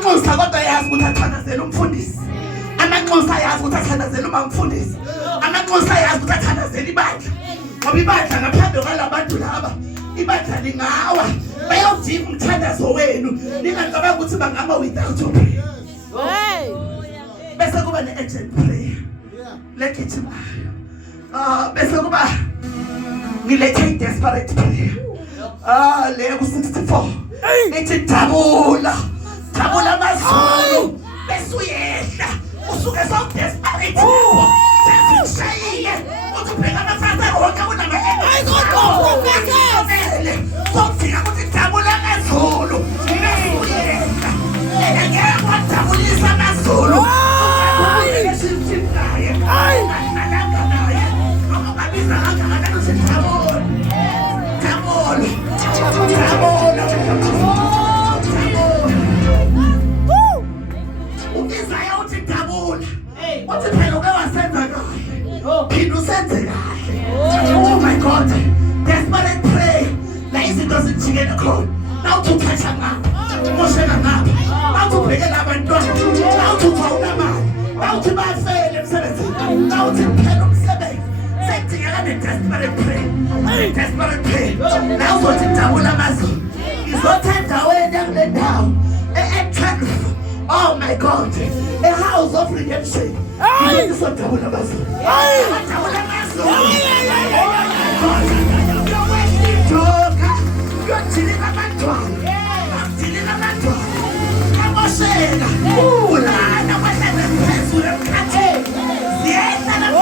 amanxusa kodwa ayazi ukuthi athandazela umfundisi. Amanxusa ayazi ukuthi athandazela umfundisi. Amanxusa ayazi ukuthi athandazela ibandla. Ngoba ibandla ngaphandle kwalabantu laba ibandla lingawa. Bayawujiva umthandazo wenu. Ningacabanga ukuthi bangama without your prayer. Bese kuba ne-urgent prayer. Legijimayo. Bese kuba ngilethe desperate prayer. Le ku-64. Ithi dabula amazulu. Bese uyehla. Usuke so-desperate. Sesishayile. Uthi ubheka amafasa wonke kunama-ele. Sokufika kuthi dabula amazulu. Bese uyehla. Ngeke kwadabulisa amazulu. Oh my God, desperate pray. Lazy doesn't chicken a code. Now to catch a map. Motion a map. Now to pick it up and drop. Now to found a man. Now to my fail and 17. Now to pen up 7. Same thing I desperate pray. Desperate pray. Now so to Tabula Maso. It's not time to weigh them down. Oh my God, a house of redemption. This is what Tabula Maso. Tabula Maso. You're chilling a man. I'm chilling a man. I'm a shade. Ooh, I'm a press with a cat. Yes, and I'm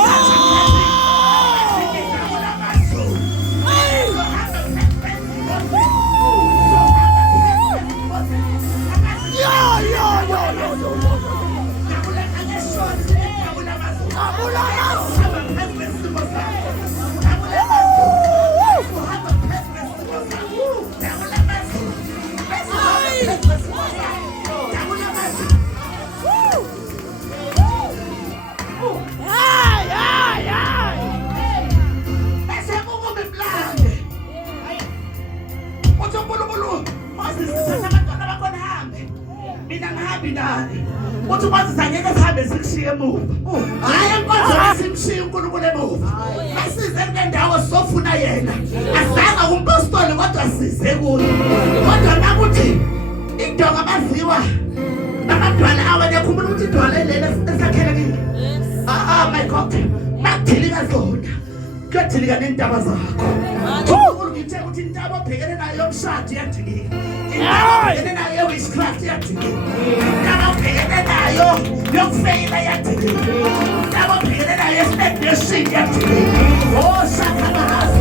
What was the Sangaka have a 6-year move? I am going to ask him, she couldn't move. My sister and I was so full. I sang a Humboston. What was this? What a Namuti? In Dogamaziwa. I'm not 1 hour. They're coming to the Sakari. Ah, my God. Not telling us own. Got telling an Intabazako. Oh, you tell me, Tabo, pay and I am shot yet to me. And I am witchcraft yet to me. Your faith I had to do. Never paid it, I expect your shit yet to do. Oh, Sakabahas.